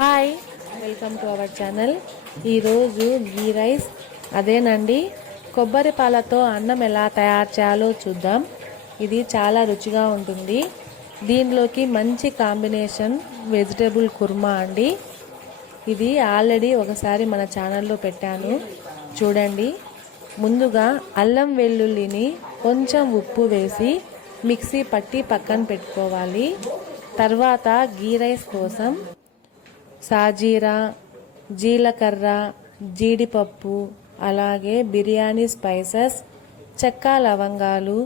Hi, welcome to our channel. ఈరోజు గీ rice అదేనండి, కొబ్బరి పాలతో అన్నం ఎలా తయారు చేయాలో చూద్దాం. ఇది చాలా రుచిగా ఉంటుంది. దీనిలోకి మంచి కాంబినేషన్ వెజిటేబుల్ కుర్మా అండి. ఇది ఆల్రెడీ ఒకసారి మన ఛానల్లో పెట్టాను, చూడండి. ముందుగా అల్లం వెల్లుల్లిని కొంచెం ఉప్పు వేసి మిక్సీ పట్టి పక్కన పెట్టుకోవాలి. తర్వాత గీ రైస్ కోసం సాజీరా, జీలకర్ర, జీడిపప్పు, అలాగే బిర్యానీ స్పైసెస్, చెక్క లవంగాలు,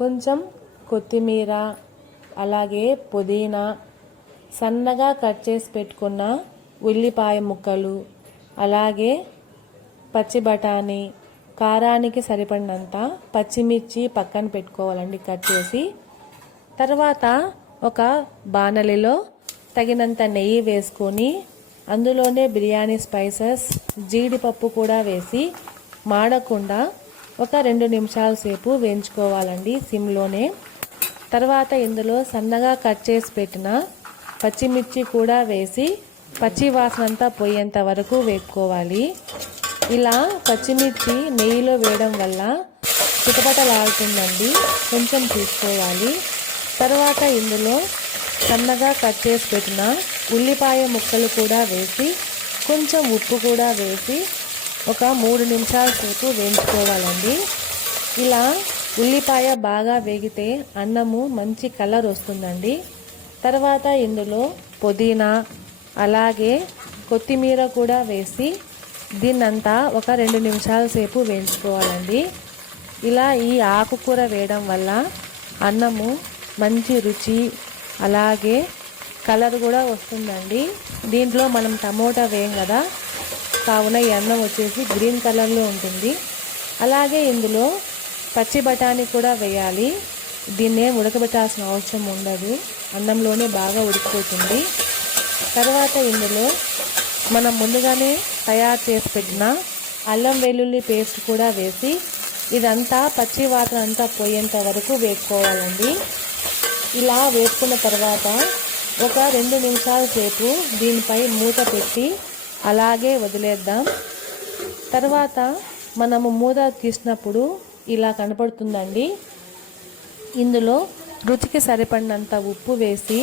కొంచెం కొత్తిమీర, అలాగే పుదీనా, సన్నగా కట్ చేసి పెట్టుకున్న ఉల్లిపాయ ముక్కలు, అలాగే పచ్చి బఠానీ, కారానికి సరిపడినంత పచ్చిమిర్చి పక్కన పెట్టుకోవాలండి కట్ చేసి. తర్వాత ఒక బాణలిలో తగినంత నెయ్యి వేసుకొని అందులోనే బిర్యానీ స్పైసెస్, జీడిపప్పు కూడా వేసి మాడకుండా ఒక 2 నిమిషాల సేపు వేయించుకోవాలండి సిమ్లోనే. తర్వాత ఇందులో సన్నగా కట్ చేసి పెట్టిన పచ్చిమిర్చి కూడా వేసి పచ్చి వాసన అంతా పోయేంత వరకు వేపుకోవాలి. ఇలా పచ్చిమిర్చి నెయ్యిలో వేయడం వల్ల చిటపటలాడుతుందండి, కొంచెం తీసుకోవాలి. తర్వాత ఇందులో సన్నగా కట్ చేసి పెట్టిన ఉల్లిపాయ ముక్కలు కూడా వేసి కొంచెం ఉప్పు కూడా వేసి ఒక 3 నిమిషాల సేపు వేయించుకోవాలండి. ఇలా ఉల్లిపాయ బాగా వేగితే అన్నము మంచి కలర్ వస్తుందండి. తర్వాత ఇందులో పుదీనా, అలాగే కొత్తిమీర కూడా వేసి దీన్నంతా ఒక 2 నిమిషాల సేపు వేయించుకోవాలండి. ఇలా ఈ ఆకుకూర వేయడం వల్ల అన్నము మంచి రుచి, అలాగే కలర్ కూడా వస్తుందండి. దీంట్లో మనం టమోటా వేయం కదా, కావున ఈ అన్నం వచ్చేసి గ్రీన్ కలర్లో ఉంటుంది. అలాగే ఇందులో పచ్చి బఠానీ కూడా వేయాలి. దీన్నే ఉడకబెట్టాల్సిన అవసరం ఉండదు, అన్నంలోనే బాగా ఉడికిపోతుంది. తర్వాత ఇందులో మనం ముందుగానే తయారు చేసి పెట్టిన అల్లం వెల్లుల్లి పేస్ట్ కూడా వేసి ఇదంతా పచ్చి వాసన అంతా పోయేంత వరకు వేసుకోవాలండి. ఇలా వేసుకున్న తర్వాత ఒక 2 నిమిషాల సేపు దీనిపై మూత పెట్టి అలాగే వదిలేద్దాం. తర్వాత మనము మూత తీసినప్పుడు ఇలా కనపడుతుందండి. ఇందులో రుచికి సరిపడినంత ఉప్పు వేసి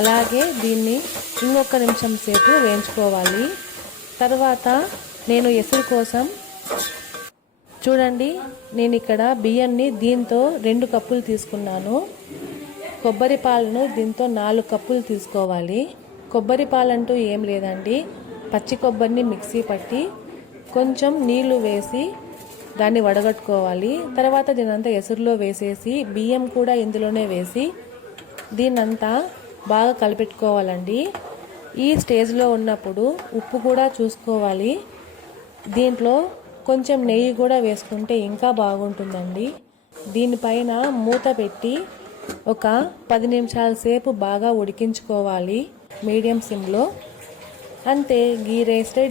అలాగే దీన్ని ఇంకొక నిమిషం సేపు వేయించుకోవాలి. తర్వాత నేను ఎసురు కోసం చూడండి, నేను ఇక్కడ బియ్యాన్ని దీంతో 2 కప్పులు తీసుకున్నాను. కొబ్బరి పాలను దీంతో 4 కప్పులు తీసుకోవాలి. కొబ్బరి పాలంటూ ఏం లేదండి, పచ్చి కొబ్బరిని మిక్సీ పట్టి కొంచెం నీళ్లు వేసి దాన్ని వడగట్టుకోవాలి. తర్వాత దీనంతా ఎసురులో వేసేసి బియ్యం కూడా ఇందులోనే వేసి దీన్నంతా బాగా కలిపెట్టుకోవాలండి. ఈ స్టేజ్లో ఉన్నప్పుడు ఉప్పు కూడా చూసుకోవాలి. దీంట్లో కొంచెం నెయ్యి కూడా వేసుకుంటే ఇంకా బాగుంటుందండి. దీనిపైన మూత పెట్టి ఒక 10 నిమిషాల సేపు బాగా ఉడికించుకోవాలి మీడియం సిమ్లో. అంతే, గీ రైస్ రెడీ.